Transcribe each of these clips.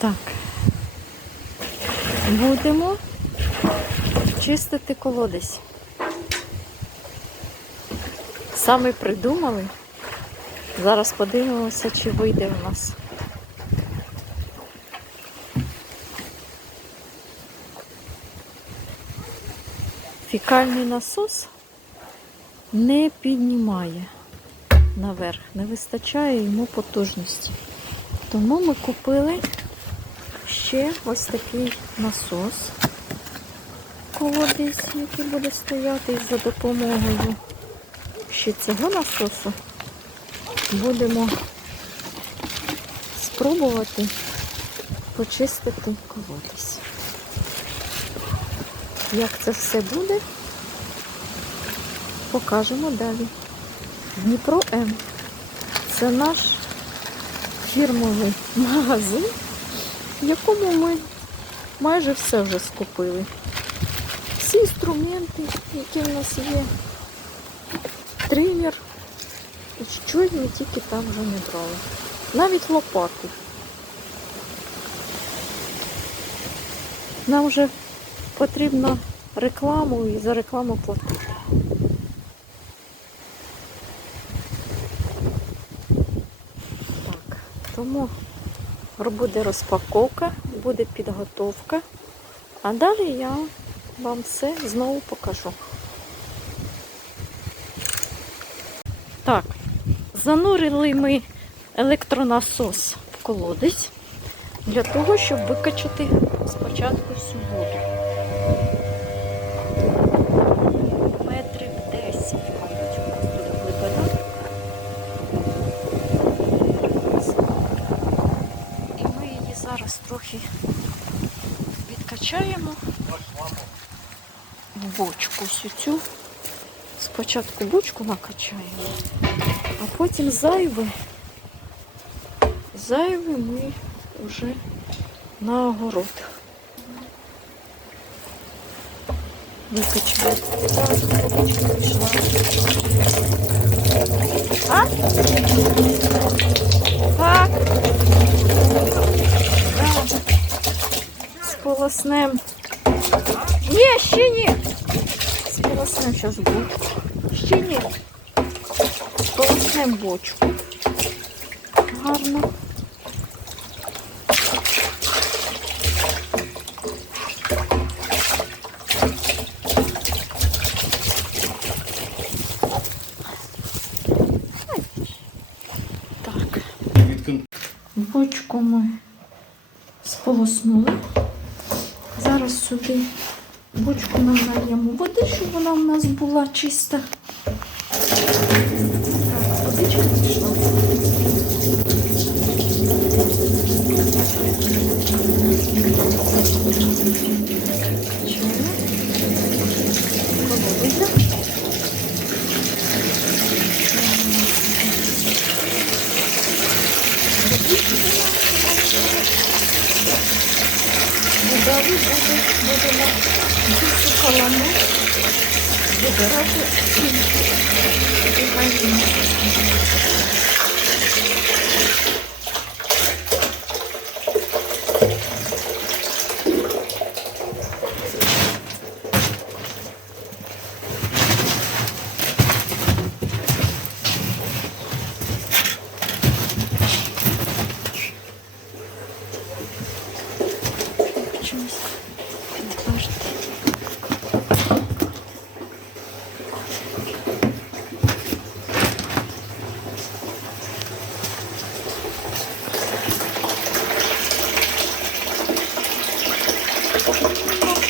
Так. Будемо чистити колодязь. Саме придумали. Зараз подивимося, чи вийде в нас. Фікальний насос не піднімає наверх, не вистачає йому потужності. Тому ми купили ще ось такий насос колодязь, який буде стояти за допомогою ще цього насосу будемо спробувати почистити колодязь. Як це все буде, покажемо далі. Дніпро М. Це наш фірмовий магазин, в якому ми майже все вже скупили. Всі інструменти, які в нас є, тример, і що ми тільки там вже не брали. Навіть лопату. Нам вже потрібно рекламу і за рекламу платити. Так, тому буде розпаковка, буде підготовка, а далі я вам все знову покажу. Так, занурили ми електронасос в колодець для того, щоб викачати спочатку всю воду. Метрів 10 мають у нас тут глибина. І ми її зараз трохи підкачаємо в бочку всю. Спочатку бочку накачаємо, а потім зайве. Зайве ми вже на огород. Викачаємо. Так. З полоснем. Ні, ще ні. З полоснем зараз буде. Ще ні. З бочку. Гарно. Бочку ми сполоснули. Сюди бочку нам води, щоб вона в нас була чиста. Так, водичка пішла. Качаємо. Колодязя. Далі буде, будемо цю колону вибирати і варимо. Чомусь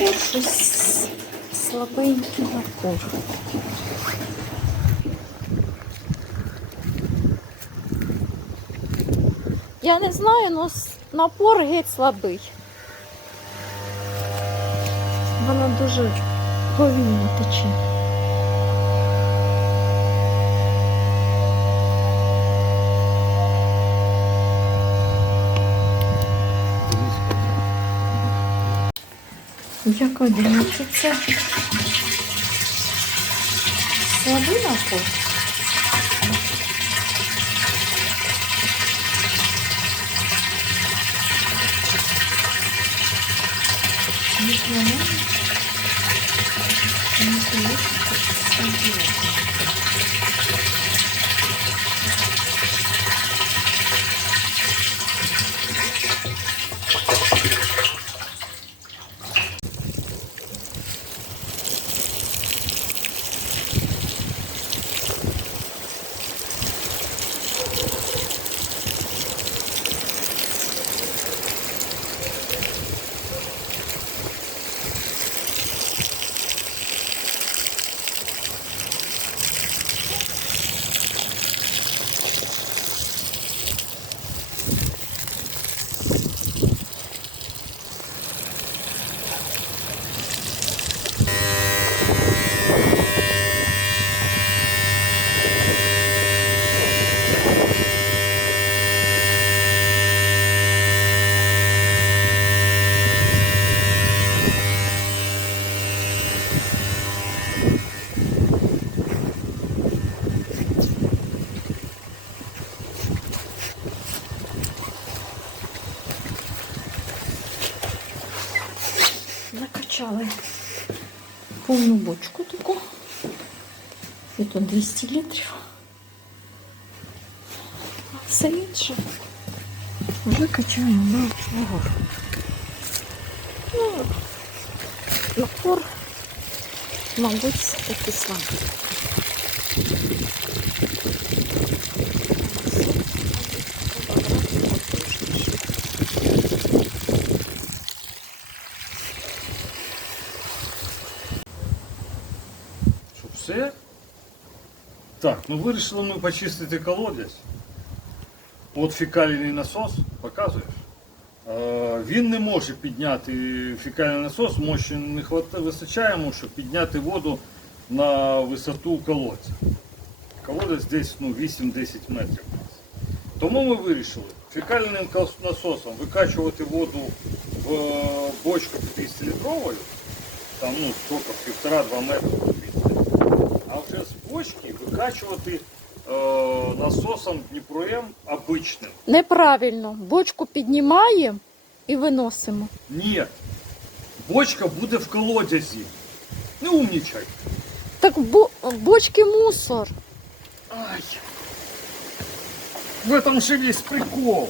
Напор щось слабенький напор. Я не знаю, але напор геть слабий. Вона дуже повільно тече. Як ви Слабина це слабий напор? Накачали повну бочку таку. І тут 200 літрів. А все інше вже качаємо на вгору. Ну, напор, мабуть, все-таки слабий. Що все? Так, ну вирішили ми почистити колодязь. От фекальний насос, показуєш? Е, Він не може підняти фекальний насос, мощі не вистачає йому, щоб підняти воду на висоту колодця. Колодязь десь ну, 8-10 метрів. Тому ми вирішили фекальним насосом викачувати воду в е, бочку 200 літровою, там ну, сколько, півтора-два метри. А вже бочки викачувати е, насосом Дніпром обичним. Неправильно. Бочку піднімаємо і виносимо. Ні. Бочка буде в колодязі. Не умнічай. Так бо- бочки мусор. Ай. В этом же весь прикол.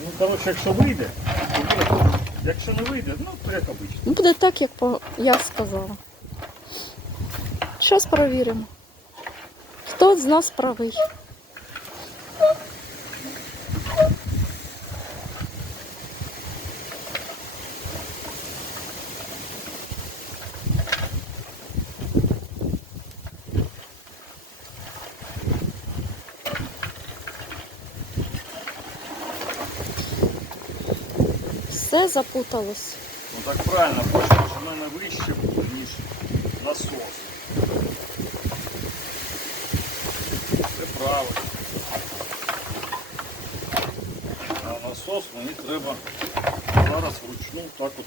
Ну, коротше, якщо вийде, то буде. Якщо не вийде, ну, то як обично. Ну, Буде так, як по- я сказала. Зараз перевіримо. Хто з нас правий? Все запуталось. Ну так правильно, бочка ж вона не вище, ніж насос. Це правильно. А насос мені треба зараз вручну так от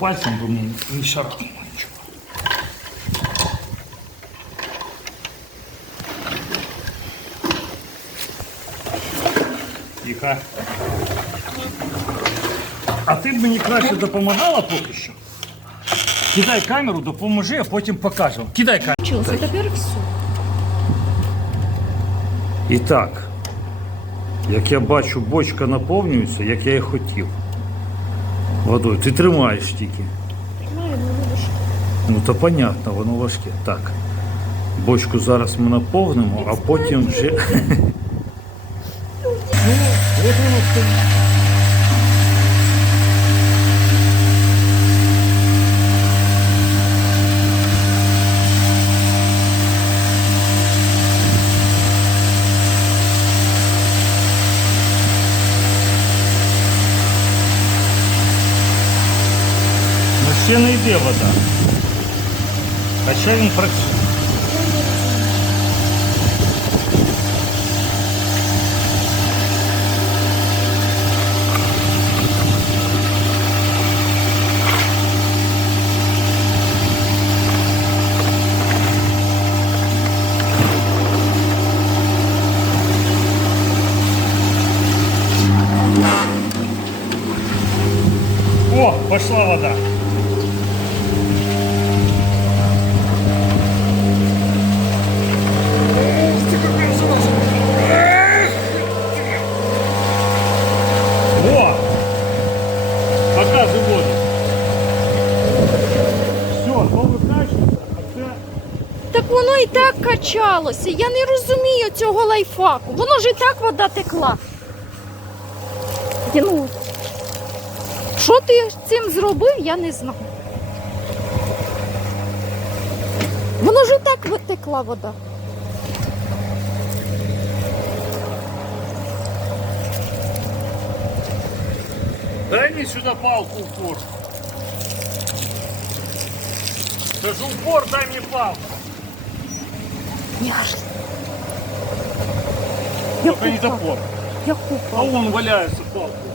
Пальцям би мені не шарахнуло нічого. Тихо. А ти б мені краще допомагала поки що? Кидай камеру, допоможи, а потім покажемо. Кидай камеру. Чого? Тепер все. І так, як я бачу, бочка наповнюється, як я і хотів. Водою. Ти тримаєш тільки. Ну то понятно, воно важке. Так. Бочку зараз ми наповнимо, а потім вже. где вода? Качальный фракцион. пошла вода. Так воно і так качалося. Я не розумію цього лайфхаку. Воно ж і так вода текла. Ну, що ти з цим зробив, я не знаю. Воно ж і так витекла вода. Дай мне сюда палку в упор. Скажу упор, дай мне палку. Яж. Только не топор. Я купал. А он валяется палку.